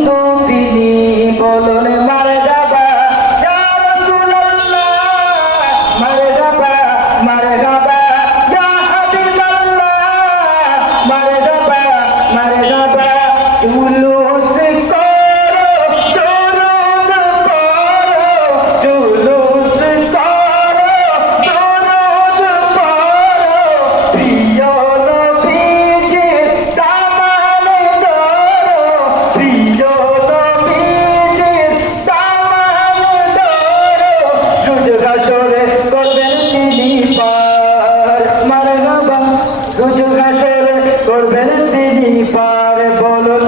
কিন্তু তিনি বলুন মারে যাবা মারে যাবা মারে যাবা মারে যাবা মারে যাবা দুজগাসরে করবেন তিনি পার। মারে বাবা দুজগাসরে করবেন তিনি পার। বলুন